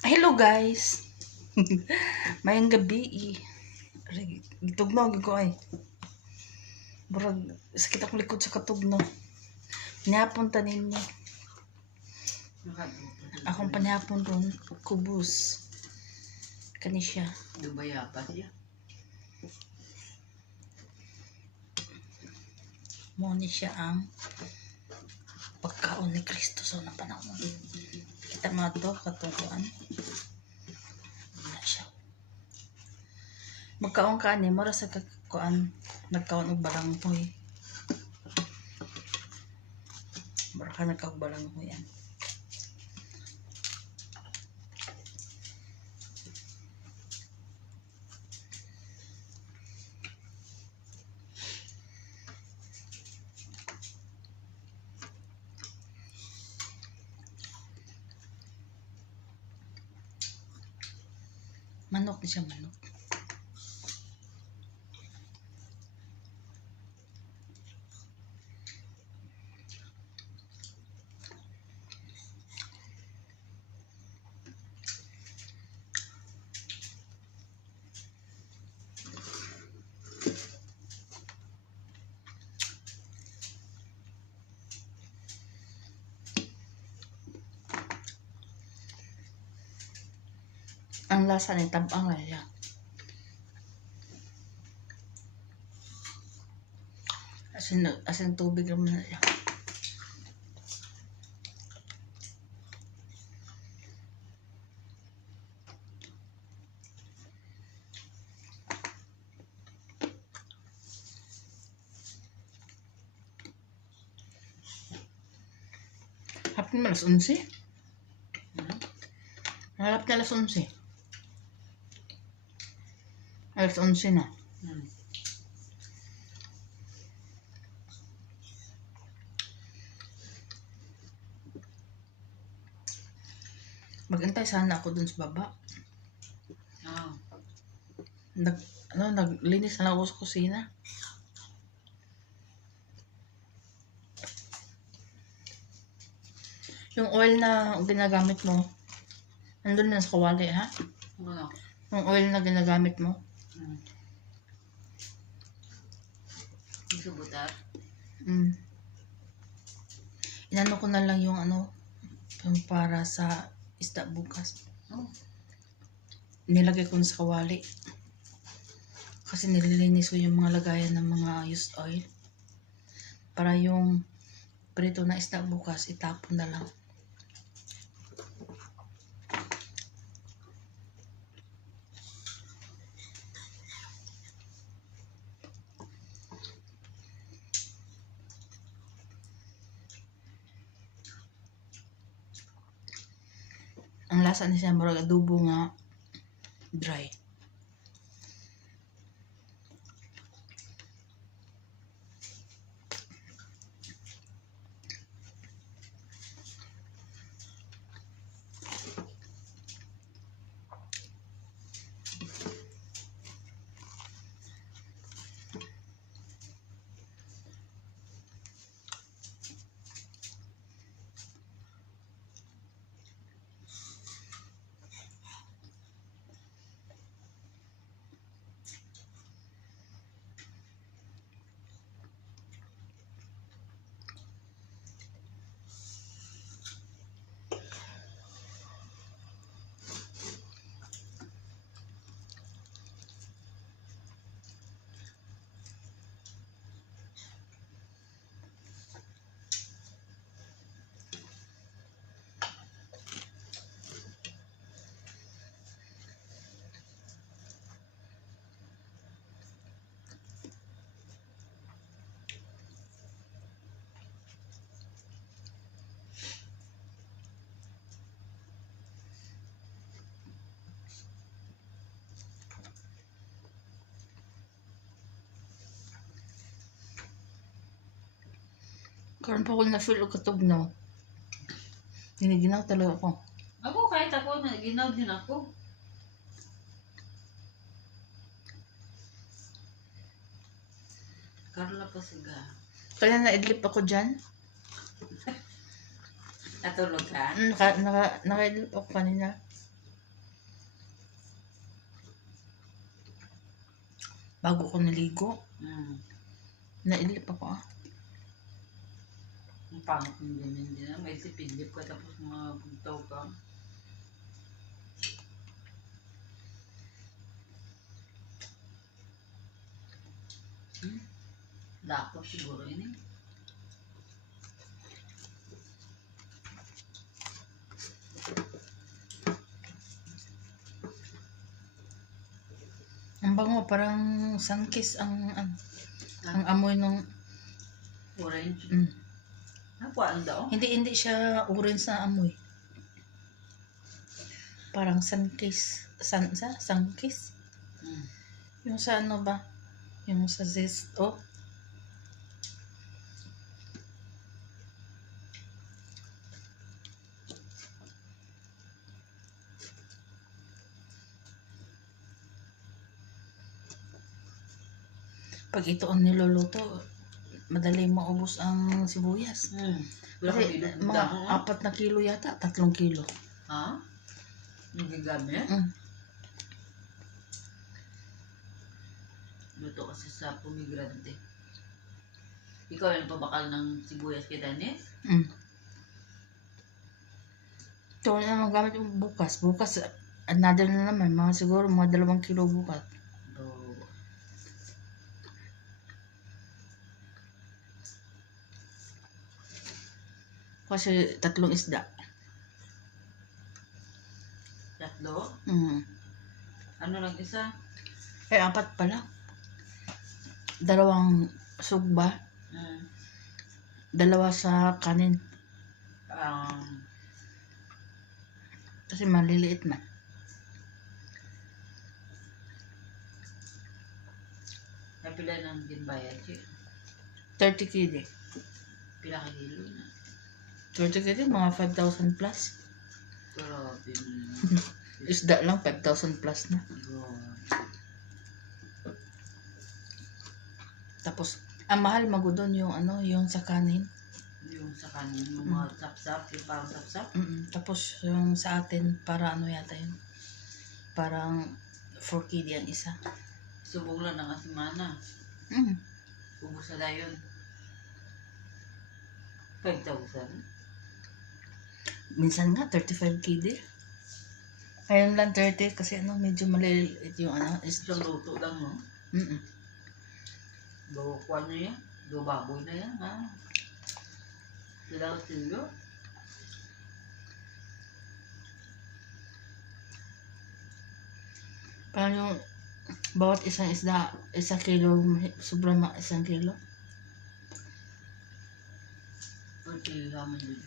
Hello guys. Mayang gabi gitugnaw gyud ko ay. Burag sakit akong likod sa katugnaw. Nihapon ta ninyo. Akong panihapon ron kubus. Kani siya. Dubaya pa siya. Mo ni siya ang pagkaon ni Kristo sa unang panahon. Kita mo to katuguan. Na siya. Magkaon ka ni mura sa kakuan nagkaon og balanghoy. Mura ka nagkaon balanghoy yan. Manok ni siya, manok. Ang lasa ni tabang na siya. Asin tubig naman na siya. Hapon na alas 11. Harap na alas 11. Alas 11 na. Magantay sana ako dun sa baba. Oh. Naglinis na ako sa kusina. Yung oil na ginagamit mo, nandun na sa kawali, ha? Ano? Yung oil na ginagamit mo. Gusto butar? Inano ko na lang yung yung para sa isda bukas. Oh. Nilagay ko na sa kawali. Kasi nililinis ko yung mga lagayan ng mga used oil. Para yung prito na isda bukas, itapon na lang. Ang lasa niya murag adobo nga dry. Karon pa ko na-feel og katugnaw. Giniginaw talaga ako. Ako kahit ako, ginaw din ako. Carla Pasiga. Kaya na-idlip ako dyan. Natulog ka? Naka-idlip ako kanina. bago ko naligo. Nailip ako Ang pangit ng ganyan din. May sipidlip ka tapos mga puntaw ka. Lakot siguro ini. Ang bango, parang sunkissed ang amoy nung Orange. mm. Nakuhaan daw. Hindi siya orange na amoy. Parang sunkissed. Yung sa ano ba? Yung sa zesto. Pag ito ang niluluto, madali maubos ang sibuyas. Kasi mga 4 na kilo yata, 3 kilo. Ha? Nagigamit? Luto kasi sa pumigrante. Ikaw yung pabakal ng sibuyas kay Danis? Ito na naman gamit yung bukas. Bukas, another na naman. Siguro mga 2 kilo bukas. Kasi 3 isda. 3? Ano lang isa? 4 pala. 2 sugba. 2 sa kanin. Kasi maliliit man. Napila ng ginbayad siya. 30 kg. Pila ka kilo na. 30 kg, mga 5,000 plus. Grabe mo. Isda lang, 5,000 plus na. Tapos, ang mahal magudon yung yung sa kanin. Yung sa kanin, yung mga sapsap, yung parang sapsap. Tapos, yung sa atin, para yata yun. Parang 4 kg ang isa. Subong lang ng asimana. Ubus na yun. 5,000. Minsan nga, 35 kg. Ayun lang 30 kasi medyo maliliit yung Isang luto lang, no? Kuwan na yan. 2 baboy na yan, ha? Sila kilo. Parang yung bawat isang isda, 1 kilo, sobrang 1 kilo. Pwede ramen din.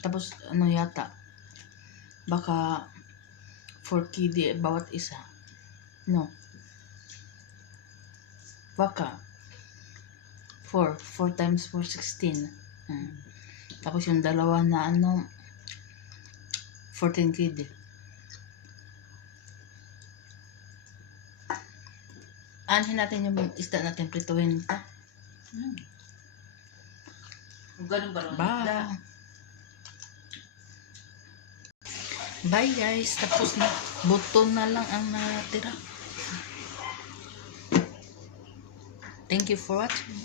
Tapos, yata, baka 4 kg bawat isa. No. Baka 4 times 4, 16. Tapos yung 2 na 14 kg. Anhin natin yung isda natin, prituhin pa. Kung ganun ba rin Bye. Bye guys, tapos na. Buto na lang ang natira. Thank you for watching.